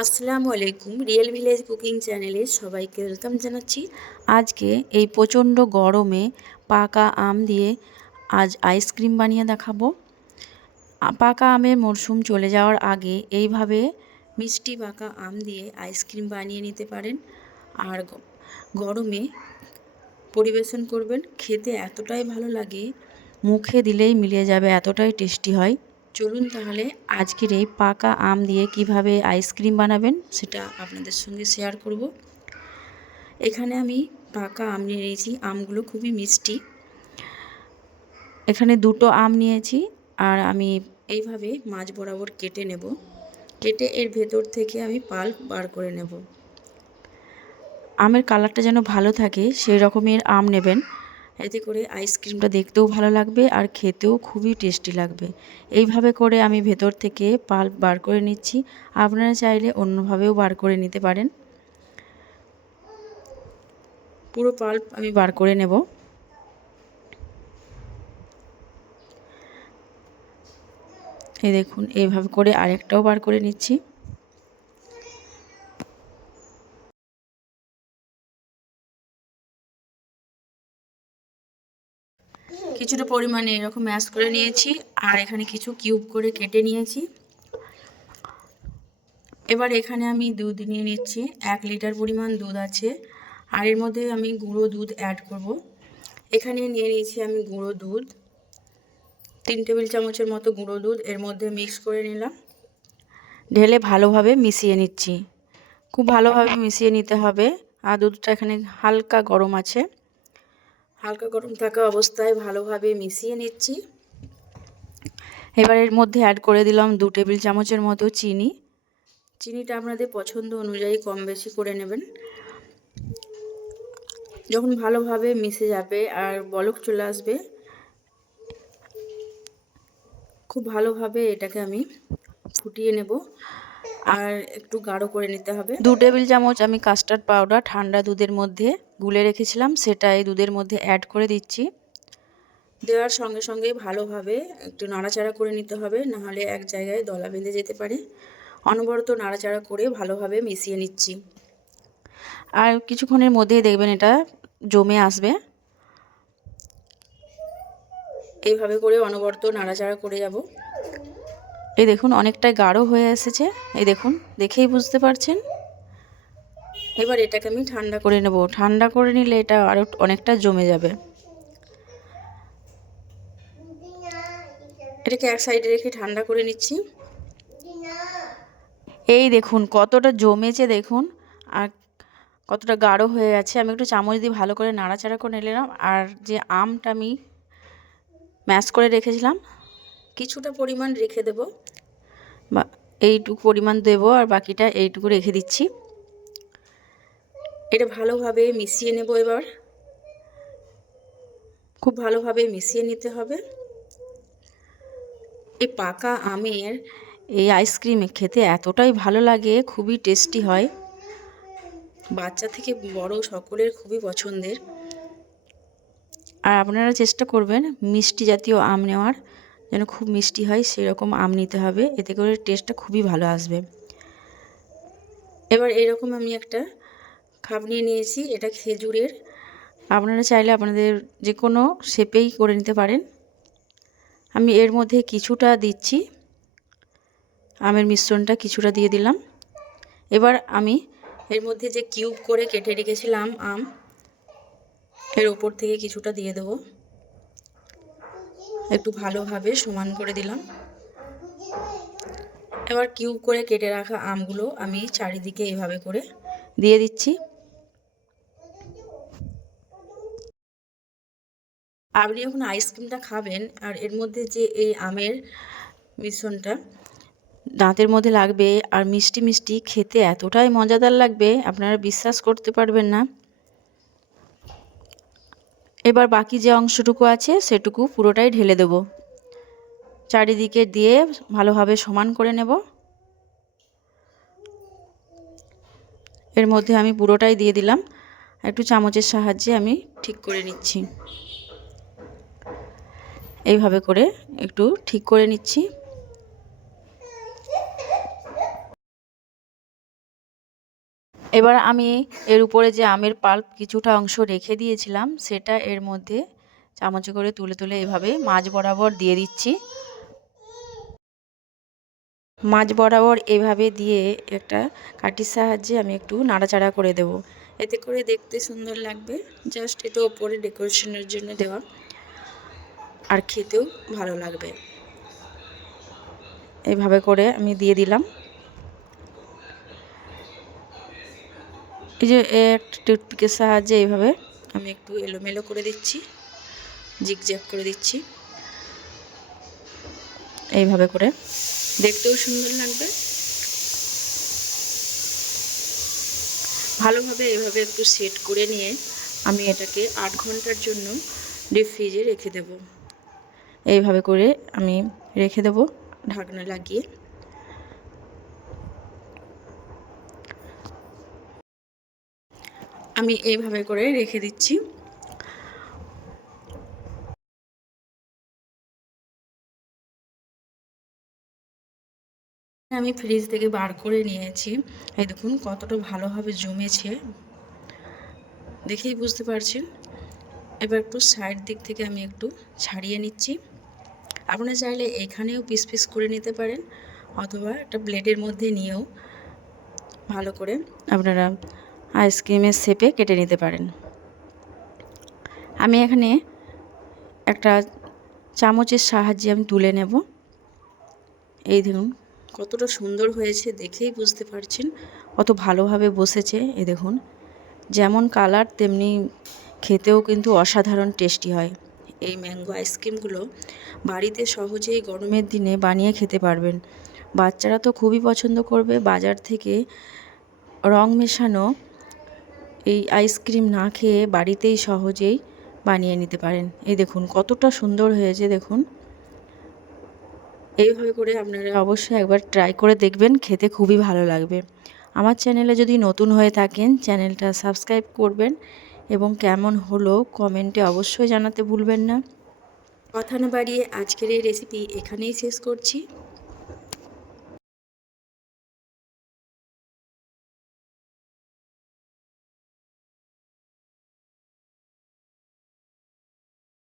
আসসালামু আলাইকুম। Real village cooking চ্যানেলে সবাইকে ওয়েলকাম জানাচ্ছি। আজকে এই প্রচণ্ড গরমে পাকা আম দিয়ে আজ আইসক্রিম বানিয়ে দেখাবো। পাকা আমের মরশুম চলে যাওয়ার আগে এইভাবে মিষ্টি পাকা আম দিয়ে আইসক্রিম বানিয়ে নিতে পারেন। আর গরমে পরিবেশন করবেন, খেতে এতটাই ভালো লাগে, মুখে দিলেই মিলিয়ে যাবে, এতটাই টেস্টি হয়। চলুন তাহলে আজকের এই পাকা আম দিয়ে কিভাবে আইসক্রিম বানাবেন সেটা আপনাদের সঙ্গে শেয়ার করব। এখানে আমি পাকা আম নিয়ে নিয়েছি, আমগুলো খুবই মিষ্টি। এখানে দুটো আম নিয়েছি আর আমি এইভাবে মাঝ বরাবর কেটে নেব। কেটে এর ভেতর থেকে আমি পাল্প বার করে নেব। আমের কালারটা যেন ভালো থাকে সেই রকমের আম নেবেন, এতে করে আইসক্রিমটা দেখতেও ভালো লাগবে আর খেতেও খুবই টেস্টি লাগবে। এইভাবে করে আমি ভেতর থেকে পাল্প বার করে নিচ্ছি। আপনারা চাইলে অন্যভাবেও বার করে নিতে পারেন। পুরো পাল্প আমি বার করে নেব। এই দেখুন, এইভাবে করে আরেকটাও বার করে নিচ্ছি। কিছুটা পরিমাণে এরকম ম্যাশ করে নিয়েছি আর এখানে কিছু কিউব করে কেটে নিয়েছি। এবার এখানে আমি দুধ নিয়ে নিচ্ছি। 1 লিটার পরিমাণ দুধ আছে আর এর মধ্যে আমি গুঁড়ো দুধ অ্যাড করব। এখানে নিয়ে নিয়েছি আমি গুঁড়ো দুধ, 3 টেবিল চামচের মতো গুঁড়ো দুধ এর মধ্যে মিক্স করে নিলাম। ঢেলে ভালোভাবে মিশিয়ে নিচ্ছি। খুব ভালোভাবে মিশিয়ে নিতে হবে। আর দুধটা এখানে হালকা গরম আছে, হালকা গরম থাকা অবস্থায় ভালোভাবে মিশিয়ে নিচ্ছি। এবার এর মধ্যে অ্যাড করে দিলাম 2 টেবিল চামচের মতো চিনি। চিনিটা আপনাদের পছন্দ অনুযায়ী কম বেশি করে নেবেন। যখন ভালোভাবে মিশে যাবে আর বলক চলে আসবে, খুব ভালোভাবে এটাকে আমি ফুটিয়ে নেব আর একটু গাঢ় করে নিতে হবে। 2 টেবিল চামচ আমি কাস্টার্ড পাউডার ঠান্ডা দুধের মধ্যে গুলে রেখেছিলাম, সেটা এই দুধের মধ্যে অ্যাড করে দিচ্ছি। দেওয়ার সঙ্গে সঙ্গে ভালোভাবে একটু নাড়াচাড়া করে নিতে হবে, নাহলে এক জায়গায় দলা বেঁধে যেতে পারে। অনবরত নাড়াচাড়া করে ভালোভাবে মিশিয়ে নিচ্ছি। আর কিছুক্ষণের মধ্যেই দেখবেন এটা জমে আসবে। এইভাবে করে অনবরত নাড়াচাড়া করে যাব। এই দেখুন অনেকটাই গাঢ় হয়ে এসেছে, এই দেখুন, দেখেই বুঝতে পারছেন। এবার এটাকে আমি ঠান্ডা করে নেব। ঠান্ডা করে নিলে এটা আরও অনেকটা জমে যাবে। এটাকে এক সাইডে রেখে ঠান্ডা করে নিচ্ছি। এই দেখুন কতটা জমেছে, দেখুন, আর কতটা গাঢ় হয়ে গেছে। আমি একটু চামচ দিয়ে ভালো করে নাড়াচাড়া করে নিলাম। আর যে আমটা আমি ম্যাশ করে রেখেছিলাম, কিছুটা পরিমাণ রেখে দেব, বা এইটুকু পরিমাণ দেব আর বাকিটা এইটুকু রেখে দিচ্ছি। এটা ভালোভাবে মিশিয়ে নেব। এবার খুব ভালোভাবে মিশিয়ে নিতে হবে। এই পাকা আমের এই আইসক্রিম খেতে এতটাই ভালো লাগে, খুবই টেস্টি হয়, বাচ্চা থেকে বড় সকলের খুবই পছন্দের। আর আপনারা চেষ্টা করবেন মিষ্টি জাতীয় আম নেওয়ার, যেন খুব মিষ্টি হয় সেরকম আম নিতে হবে, এতে করে টেস্টটা খুবই ভালো আসবে। এবার এইরকম আমি একটা খাপ নিয়ে নিয়েছি, এটা খেজুরের। আপনারা চাইলে আপনাদের যে কোনো শেপেই করে নিতে পারেন। আমি এর মধ্যে কিছুটা দিচ্ছি, আমের মিশ্রণটা কিছুটা দিয়ে দিলাম। এবার আমি এর মধ্যে যে কিউব করে কেটে রেখেছিলাম আম, এর ওপর থেকে কিছুটা দিয়ে দেব। একটু ভালোভাবে সমান করে দিলাম। এবার কিউব করে কেটে রাখা আমগুলো আমি চারিদিকে এভাবে করে দিয়ে দিচ্ছি। আপনি যখন আইসক্রিমটা খাবেন আর এর মধ্যে যে এই আমের মিশ্রণটা দাঁতের মধ্যে লাগবে আর মিষ্টি মিষ্টি, খেতে এতটাই মজাদার লাগবে আপনারা বিশ্বাস করতে পারবেন না। এবার বাকি যে অংশটুকু আছে সেটুকু পুরোটাই ঢেলে দেব, চারিদিকে দিয়ে ভালোভাবে সমান করে নেব। এর মধ্যে আমি পুরোটাই দিয়ে দিলাম, একটু চামচের সাহায্যে আমি ঠিক করে নিচ্ছি। এইভাবে করে একটু ঠিক করে নিচ্ছি। এবার আমি এর উপরে যে আমের পাল্প কিছুটা অংশ রেখে দিয়েছিলাম সেটা এর মধ্যে চামচে করে তুলে তুলে এভাবে মাঝ বরাবর দিয়ে দিচ্ছি। মাঝ বরাবর এভাবে দিয়ে একটা কাঠির সাহায্যে আমি একটু নাড়াচাড়া করে দেব, এতে করে দেখতে সুন্দর লাগবে। জাস্ট এটা ওপরে ডেকোরেশনের জন্য দেওয়া, আর খেতেও ভালো লাগবে। এইভাবে করে আমি দিয়ে দিলাম। এই যে একটা টুথপিকের সাহায্যে এইভাবে আমি একটু এলোমেলো করে দিচ্ছি, জিগজ্যাগ করে দিচ্ছি। এইভাবে করে দেখতেও সুন্দর লাগবে। ভালোভাবে এইভাবে একটু সেট করে নিয়ে আমি এটাকে 8 ঘন্টার জন্য ডিপ ফ্রিজে রেখে দেব। এইভাবে করে আমি রেখে দেব ঢাকনা লাগিয়ে। আমি এইভাবে করে রেখে দিচ্ছি। আমি ফ্রিজ থেকে বার করে নিয়েছি। এই দেখুন কতটা ভালোভাবে জমেছে, দেখেই বুঝতে পারছেন। এবার একটু সাইড দিক থেকে আমি একটু ছাড়িয়ে নিচ্ছি। আপনারা চাইলে এখানেও পিস পিস করে নিতে পারেন, অথবা একটা ব্লেডের মধ্যে নিয়েও ভালো করে আপনারা আইসক্রিমের শেপে কেটে নিতে পারেন। আমি এখানে একটা চামচের সাহায্যে আমি তুলে নেব। এই দেখুন কতটা সুন্দর হয়েছে, দেখেই বুঝতে পারছেন কত ভালোভাবে বসেছে। এই দেখুন যেমন কালার তেমনি খেতেও কিন্তু অসাধারণ টেস্টি হয়। এই ম্যাঙ্গো আইসক্রিমগুলো বাড়িতে সহজেই গরমের দিনে বানিয়ে খেতে পারবেন। বাচ্চারা তো খুবই পছন্দ করবে। বাজার থেকে রং মেশানো এই আইসক্রিম না খেয়ে বাড়িতেই সহজেই বানিয়ে নিতে পারেন। এই দেখুন কতটা সুন্দর হয়েছে দেখুন। এইভাবে করে আপনারা অবশ্যই একবার ট্রাই করে দেখবেন, খেতে খুবই ভালো লাগবে। আমার চ্যানেলে যদি নতুন হয়ে থাকেন চ্যানেলটা সাবস্ক্রাইব করবেন এবং কেমন হলো কমেন্টে অবশ্যই জানাতে ভুলবেন না। কথা না বাড়িয়ে আজকের এই রেসিপি এখানেই শেষ করছি।